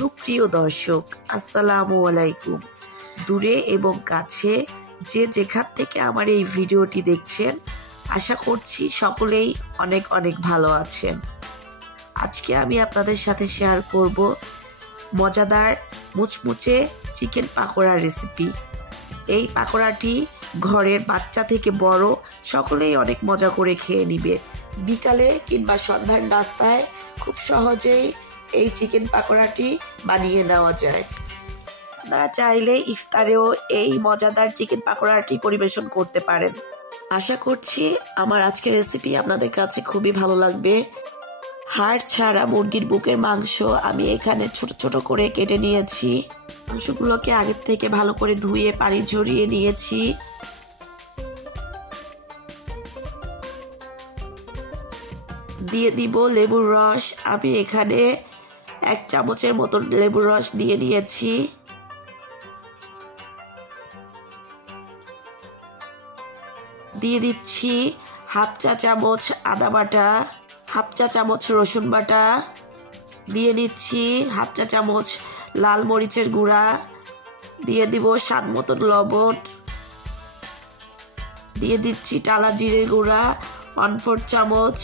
সুপ্রিয় দর্শক, আসসালামু আলাইকুম। দূরে এবং কাছে যে যেখান থেকে আমার এই ভিডিওটি দেখছেন, আশা করছি সকলেই অনেক অনেক ভালো আছেন। আজকে আমি আপনাদের সাথে শেয়ার করব মজাদার মুচমুচে চিকেন পাকোড়া রেসিপি। এই পাকোড়াটি ঘরের বাচ্চা থেকে বড় সকলেই অনেক মজা করে খেয়ে নিবে। বিকালে কিংবা সন্ধ্যার নাস্তায় খুব সহজেই এই চিকেন পাকোড়াটি বানিয়ে নেওয়া যায়। আপনারা চাইলে ইফতারেও এই মজাদার চিকেন পাকোড়াটি পরিবেশন করতে পারেন। আশা করছি আমার আজকের রেসিপি আপনাদের কাছে খুবই ভালো লাগবে। হাড় ছাড়া মুরগির বুকের মাংস আমি এখানে ছোট ছোট করে কেটে নিয়েছি। মাংসগুলোকে আগের থেকে ভালো করে ধুয়ে পানি ঝরিয়ে নিয়েছি। দিয়ে দিব লেবুর রস। আমি এখানে 1 চামচের মতন লেবুর রস দিয়ে নিয়েছি। দিয়ে দিচ্ছি 1/2 চা চামচ আদা বাটা, 1/2 চা চামচ রসুন বাটা, দিয়ে নিচ্ছি 1/2 চা চামচ লাল মরিচের গুঁড়া, দিয়ে দিব স্বাদ মতন লবণ, দিয়ে দিচ্ছি টালা জিরের গুঁড়া 1/4 চামচ,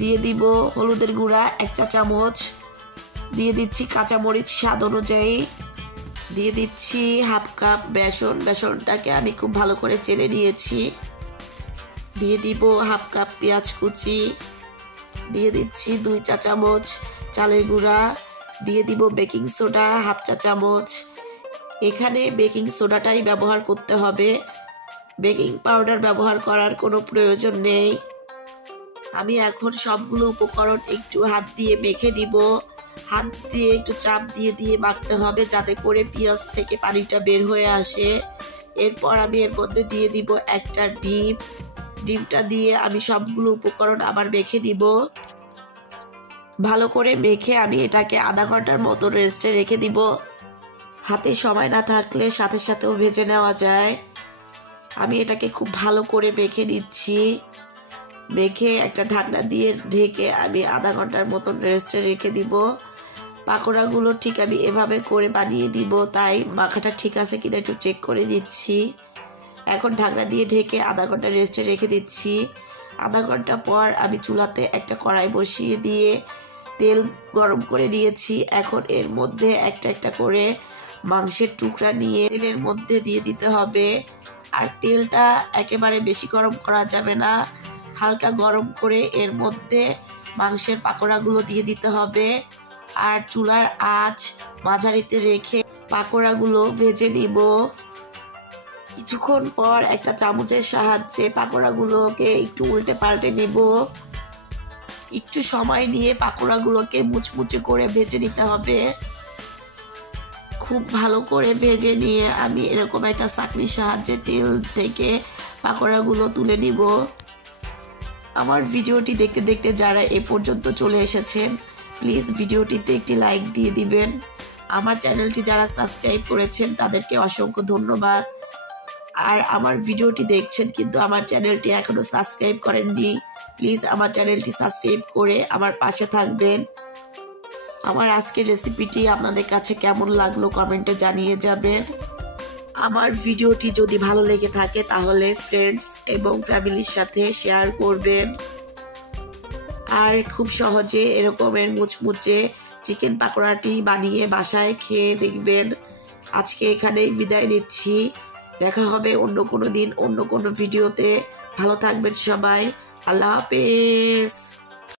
দিয়ে দিব হলুদের গুঁড়া 1 চা চামচ, দিয়ে দিচ্ছি কাঁচামরিচ স্বাদ অনুযায়ী, দিয়ে দিচ্ছি 1/2 কাপ বেসন। বেসনটাকে আমি খুব ভালো করে চেলে নিয়েছি। দিয়ে দিব 1/2 কাপ পেঁয়াজ কুচি, দিয়ে দিচ্ছি 2 চা চামচ চালের গুঁড়া, দিয়ে দিব বেকিং সোডা 1/2 চা চামচ। এখানে বেকিং সোডাটাই ব্যবহার করতে হবে, বেকিং পাউডার ব্যবহার করার কোনো প্রয়োজন নেই। আমি এখন সবগুলো উপকরণ একটু হাত দিয়ে মেখে নিব। হাত দিয়ে একটু চাপ দিয়ে দিয়ে মাখতে হবে যাতে করে পেঁয়াজ থেকে পানিটা বের হয়ে আসে। এরপর আমি এর মধ্যে দিয়ে দিব একটা ডিম। ডিমটা দিয়ে আমি সবগুলো উপকরণ আবার মেখে নিব। ভালো করে মেখে আমি এটাকে আধা ঘন্টার মতো রেস্টে রেখে দিব। হাতে সময় না থাকলে সাথে সাথেও ভেজে নেওয়া যায়। আমি এটাকে খুব ভালো করে মেখে নিচ্ছি। মেখে একটা ঢাকনা দিয়ে ঢেকে আমি আধা ঘন্টার মতন রেস্টে রেখে দিব। পাকোড়াগুলো ঠিক আমি এভাবে করে বানিয়ে নিব, তাই মাখাটা ঠিক আছে কিনা একটু চেক করে দিচ্ছি। এখন ঢাকনা দিয়ে ঢেকে আধা ঘন্টা রেস্টে রেখে দিচ্ছি। আধা ঘন্টা পর আমি চুলাতে একটা কড়াই বসিয়ে দিয়ে তেল গরম করে নিয়েছি। এখন এর মধ্যে একটা একটা করে মাংসের টুকরা নিয়ে তেলের মধ্যে দিয়ে দিতে হবে। আর তেলটা একেবারে বেশি গরম করা যাবে না, হালকা গরম করে এর মধ্যে মাংসের পাকোড়াগুলো দিয়ে দিতে হবে। আর চুলার আঁচ মাঝারিতে রেখে পাকোড়াগুলো ভেজে নিব। কিছুক্ষণ পর একটা চামচের সাহায্যে পাকোড়াগুলোকে একটু উল্টে পাল্টে নেব। একটু সময় নিয়ে পাকোড়াগুলোকে মুচমুচে করে ভেজে নিতে হবে। খুব ভালো করে ভেজে নিয়ে আমি এরকম একটা ছাঁকনির সাহায্যে তেল থেকে পাকোড়াগুলো তুলে নিব। আমার ভিডিওটি দেখতে দেখতে যারা এ পর্যন্ত চলে এসেছেন, প্লিজ ভিডিওটিতে একটি লাইক দিয়ে দিবেন। আমার চ্যানেলটি যারা সাবস্ক্রাইব করেছেন তাদেরকে অসংখ্য ধন্যবাদ। আর আমার ভিডিওটি দেখছেন কিন্তু আমার চ্যানেলটি এখনো সাবস্ক্রাইব করেননি, প্লিজ আমার চ্যানেলটি সাবস্ক্রাইব করে আমার পাশে থাকবেন। আমার আজকের রেসিপিটি আপনাদের কাছে কেমন লাগলো কমেন্টে জানিয়ে যাবেন। আমার ভিডিওটি যদি ভালো লেগে থাকে তাহলে ফ্রেন্ডস এবং ফ্যামিলির সাথে শেয়ার করবেন। আর খুব সহজে এরকমের মুচমুচে চিকেন পাকোড়াটি বানিয়ে বাসায় খেয়ে দেখবেন। আজকে এখানেই বিদায় নিচ্ছি। দেখা হবে অন্য কোনো দিন অন্য কোনো ভিডিওতে। ভালো থাকবেন সবাই। আল্লাহ হাফেজ।